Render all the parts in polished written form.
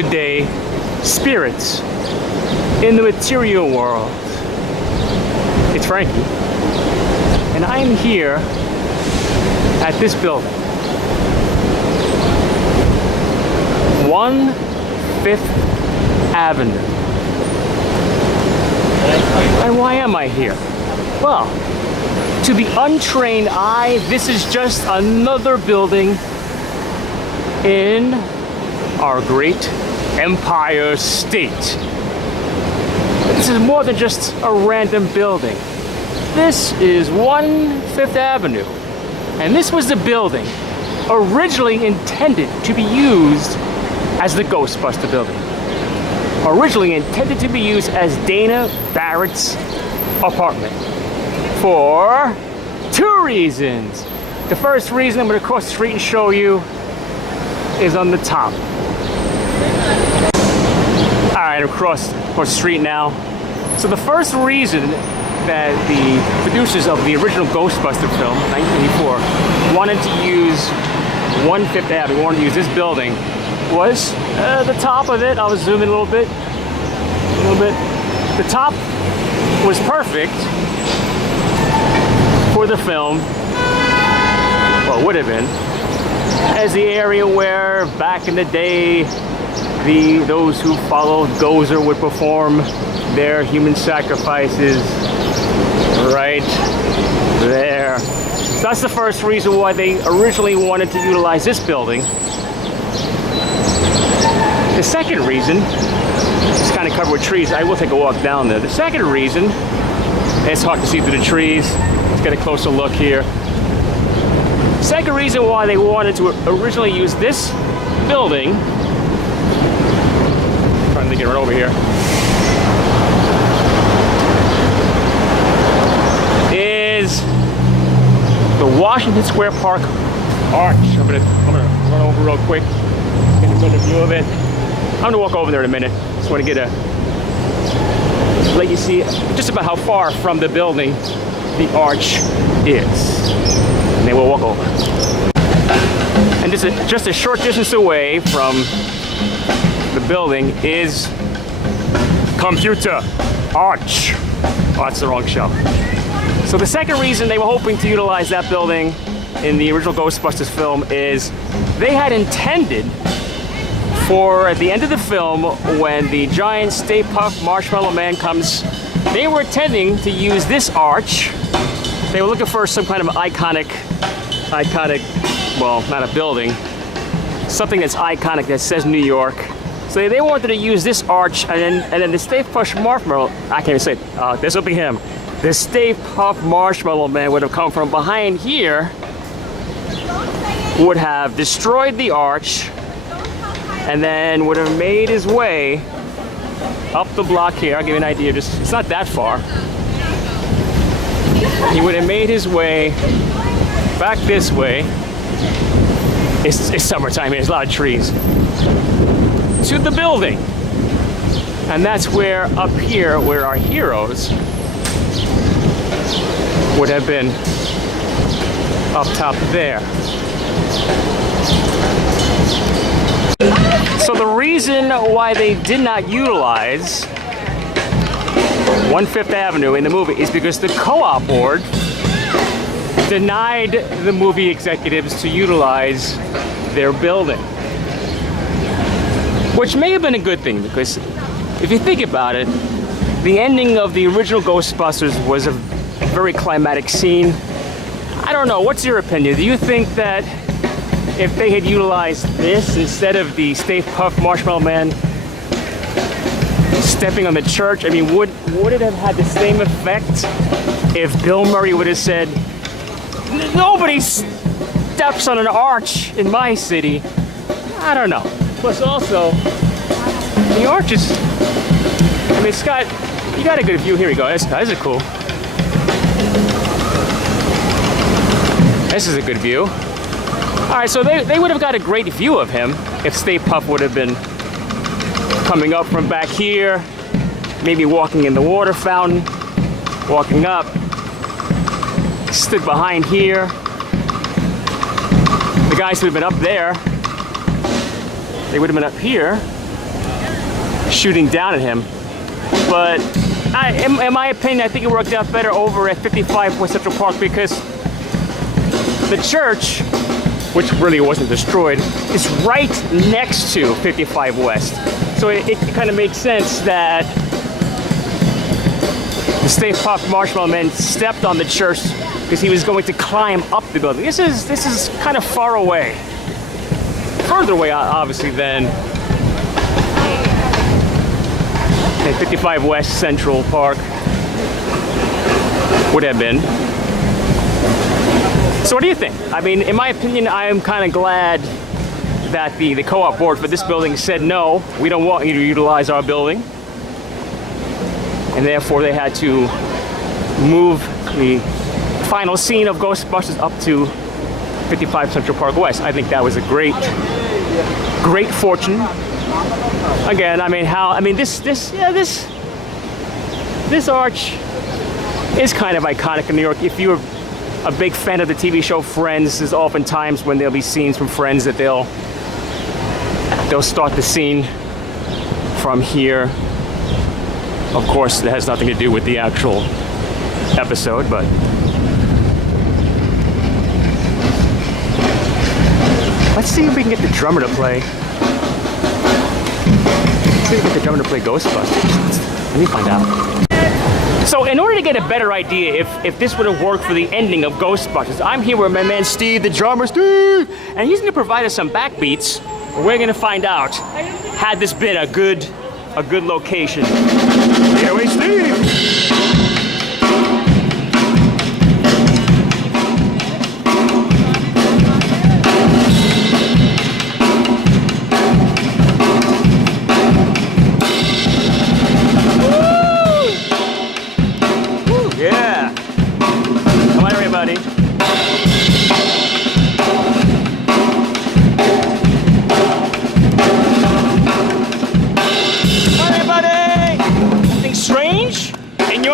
good day, spirits in the material world. It's Frankie, and I am here at this building, 1/5 Avenue. And why am I here? Well, to the untrained eye, this is just another building in our great Empire State. This is more than just a random building. This is 1/5 Avenue, and this was the building originally intended to be used as the Ghostbuster building. Originally intended to be used as Dana Barrett's apartment for two reasons. The first reason I'm going to cross the street and show you is on the top. Alright, I'm across the street now. So the first reason that the producers of the original Ghostbuster film, 1984, wanted to use 1/5 Avenue, wanted to use this building, was the top of it. I'll zoom in a little bit. The top was perfect for the film, well, would have been, as the area where back in the day those who followed Gozer would perform their human sacrifices right there. So that's the first reason why they originally wanted to utilize this building. The second reason, it's kind of covered with trees. I will take a walk down there. The second reason, it's hard to see through the trees. Let's get a closer look here. Second reason why they wanted to originally use this building, trying to get right over here, is the Washington Square Park Arch. I'm gonna run over real quick, get a better view of it. I'm gonna walk over there in a minute. Just want to let you see just about how far from the building the arch is. And then we'll walk over. And just a short distance away from the building is Computer Arch. Oh, that's the wrong show. So the second reason they were hoping to utilize that building in the original Ghostbusters film is they had intended for at the end of the film, when the giant Stay Puft Marshmallow Man comes, they were intending to use this arch. They were looking for some kind of iconic, well, not a building, something that's iconic that says New York. So they wanted to use this arch, and then the Stay Puft Marshmallow, I can't even say it, this will be him. The Stay Puft Marshmallow Man would have come from behind here, would have destroyed the arch, and then would have made his way up the block here. I'll give you an idea, it's not that far. He would have made his way back this way. It's summertime, there's a lot of trees. To the building. And that's where, up here, where our heroes would have been, up top there. So the reason why they did not utilize 1/5 Avenue in the movie is because the co-op board denied the movie executives to utilize their building. Which may have been a good thing, because if you think about it, the ending of the original Ghostbusters was a very climatic scene. I don't know, what's your opinion? Do you think that if they had utilized this instead of the Stay Puft Marshmallow Man stepping on the church, I mean, would it have had the same effect if Bill Murray would have said, "Nobody steps on an arch in my city"? I don't know. Plus also, the arch is, I mean, Scott, you got a good view. Here we go. This is cool. This is a good view. All right, so they would have got a great view of him if Stay Puft would have been coming up from back here, maybe walking in the water fountain, walking up, stood behind here. The guys would have been up there. They would have been up here. shooting down at him. But in my opinion, I think it worked out better over at 55 West Central Park because the church, which really wasn't destroyed, is right next to 55 West. So it kind of makes sense that the Stay Puft Marshmallow Man stepped on the church because he was going to climb up the building. This is kind of far away. Further away, obviously, than 55 West Central Park would have been. So what do you think? I mean, in my opinion, I am kind of glad that the co-op board for this building said no, we don't want you to utilize our building. And therefore they had to move the final scene of Ghostbusters up to 55 Central Park West. I think that was a great fortune. Again, I mean, this arch is kind of iconic in New York. If you're a big fan of the TV show Friends, there's oftentimes when there'll be scenes from Friends that they'll start the scene from here. Of course, that has nothing to do with the actual episode, but let's see if we can get the drummer to play. Let's see if we can get the drummer to play Ghostbusters. Let me find out. So in order to get a better idea if this would have worked for the ending of Ghostbusters, I'm here with my man Steve, the drummer, Steve, and he's gonna provide us some backbeats. We're gonna find out, had this been a good location. Here we Steve!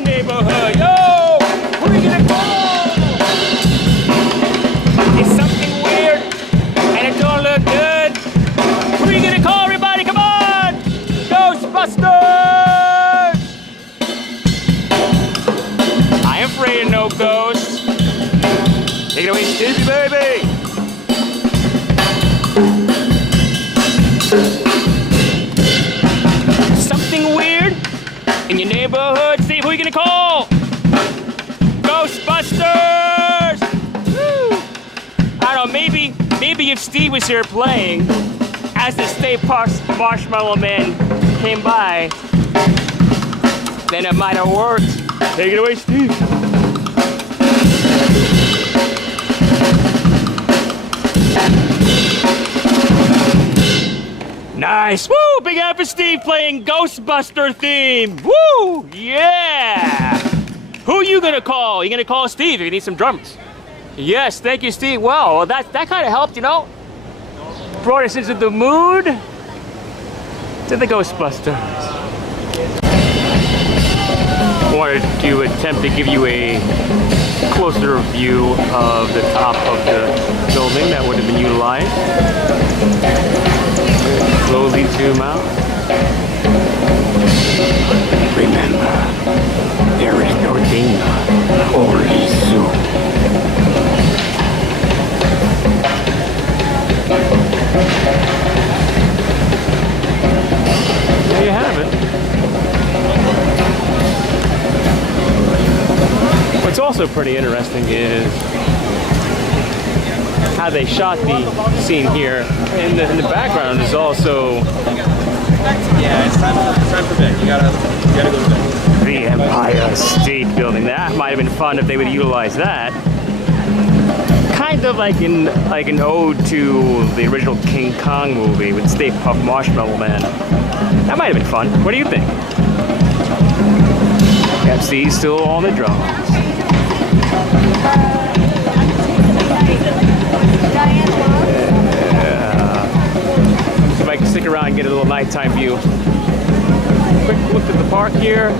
Neighborhood, yo! Who are you gonna call? It's something weird and it don't look good. Who are you gonna call, everybody? Come on! Ghostbusters! I ain't afraid of no ghosts. Take it away, Stevie, baby! Something weird in your neighborhood. Steve, who are you gonna call? Ghostbusters! Woo! I don't know, maybe if Steve was here playing as the Stay Puft Marshmallow Man came by, then it might have worked. Take it away, Steve. Nice! Woo! Big hand for Steve playing Ghostbuster theme! Woo! Yeah! Who you gonna call? You gonna call Steve if you need some drummers? Yes, thank you, Steve. Well, that kind of helped, you know? Brought us into the mood to the Ghostbusters. Wanted to attempt to give you a closer view of the top of the building that would have been utilized. Slowly zoom out. Remember, there is no danger, only zoom. There you have it. What's also pretty interesting is how they shot the scene here. In the background is also... Yeah, it's time for bed. You gotta go to bed. The Empire State Building. That might have been fun if they would utilize that. Kind of like an ode to the original King Kong movie with Stay Puft Marshmallow Man. That might have been fun. What do you think? FC still on the drums. See if I can stick around and get a little nighttime view. Quick look at the park here.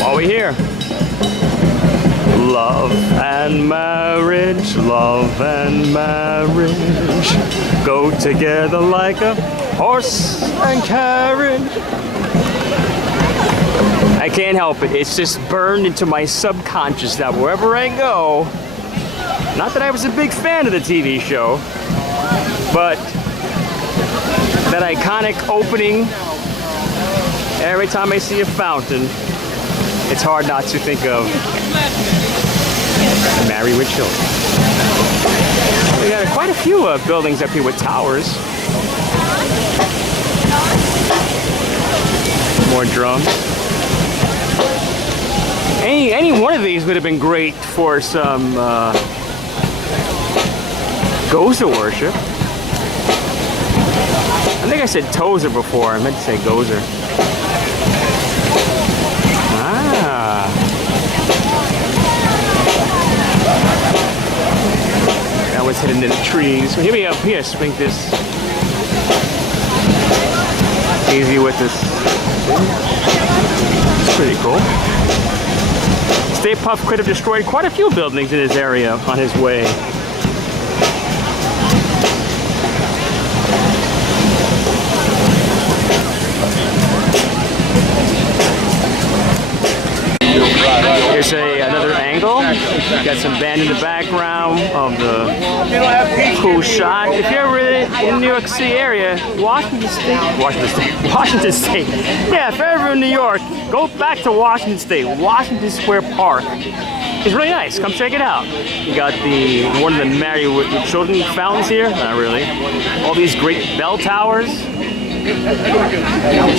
While we're here. Love and marriage, go together like a Horse and carriage. I can't help it. It's just burned into my subconscious that wherever I go, not that I was a big fan of the TV show, but that iconic opening, every time I see a fountain, it's hard not to think of Married with Children. We got quite a few buildings up here with towers. More drums. Any one of these would have been great for some Gozer worship. I think I said Tozer before. I meant to say Gozer. Ah. That was hidden in the trees. Here we up here. Swing this. Easy with this. It's pretty cool. Stay Puft could have destroyed quite a few buildings in his area on his way. Here's another angle. Got some band in the background of the cool shot. If you're really in the New York City area, Washington State. Yeah, if you're ever in New York, go back to Washington State. Washington Square Park. It's really nice. Come check it out. You got one of the Married with Children fountains here. Not really. All these great bell towers.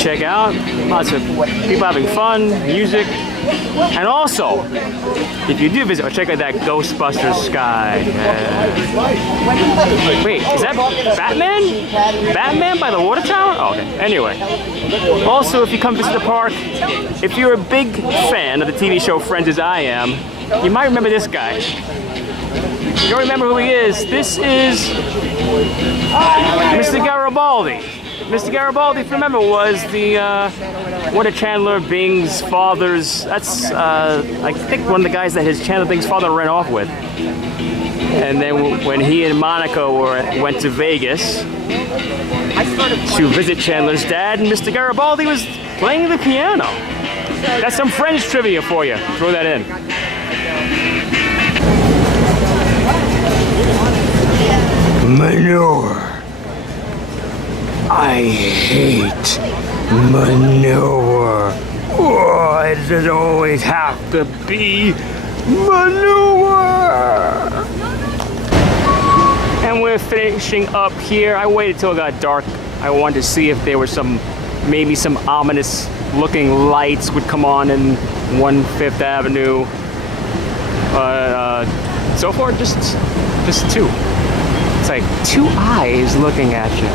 Check out. Lots of people having fun, music. And also, if you do visit, check out that Ghostbusters sky. Wait, is that Batman? Batman by the water tower? Oh, okay. Anyway. Also, if you come visit the park, if you're a big fan of the TV show Friends as I am, you might remember this guy. You don't remember who he is? This is Mr. Garibaldi. Mr. Garibaldi, if you remember, was the one of Chandler Bing's father's. That's I think one of the guys that his Chandler Bing's father ran off with. And then when he and Monica went to Vegas to visit Chandler's dad, and Mr. Garibaldi was playing the piano. That's some Friends trivia for you. Throw that in. Manure. I hate manure. Why does it always have to be manure? And we're finishing up here. I waited till it got dark. I wanted to see if there were maybe some ominous looking lights would come on in 1/5 Avenue. So far, just two. It's like two eyes looking at you.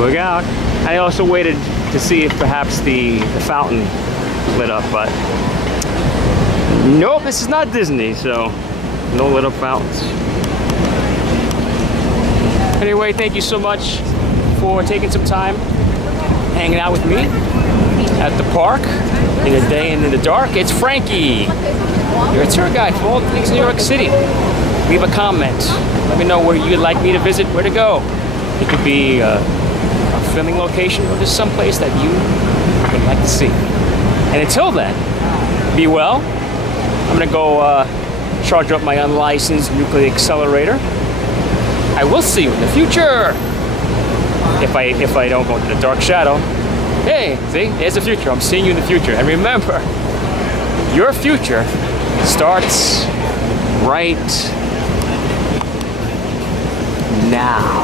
Look out. I also waited to see if perhaps the fountain lit up, but nope, this is not Disney, so no lit up fountains. Anyway, thank you so much for taking some time hanging out with me at the park in the day and in the dark. It's Frankie, your tour guide for all things New York City. Leave a comment. Let me know where you'd like me to visit, where to go. It could be a filming location or just someplace that you would like to see. And until then, be well. I'm gonna go charge up my unlicensed nuclear accelerator. I will see you in the future. If I don't go into the dark shadow. Hey, see, there's the future. I'm seeing you in the future. And remember, your future starts right now.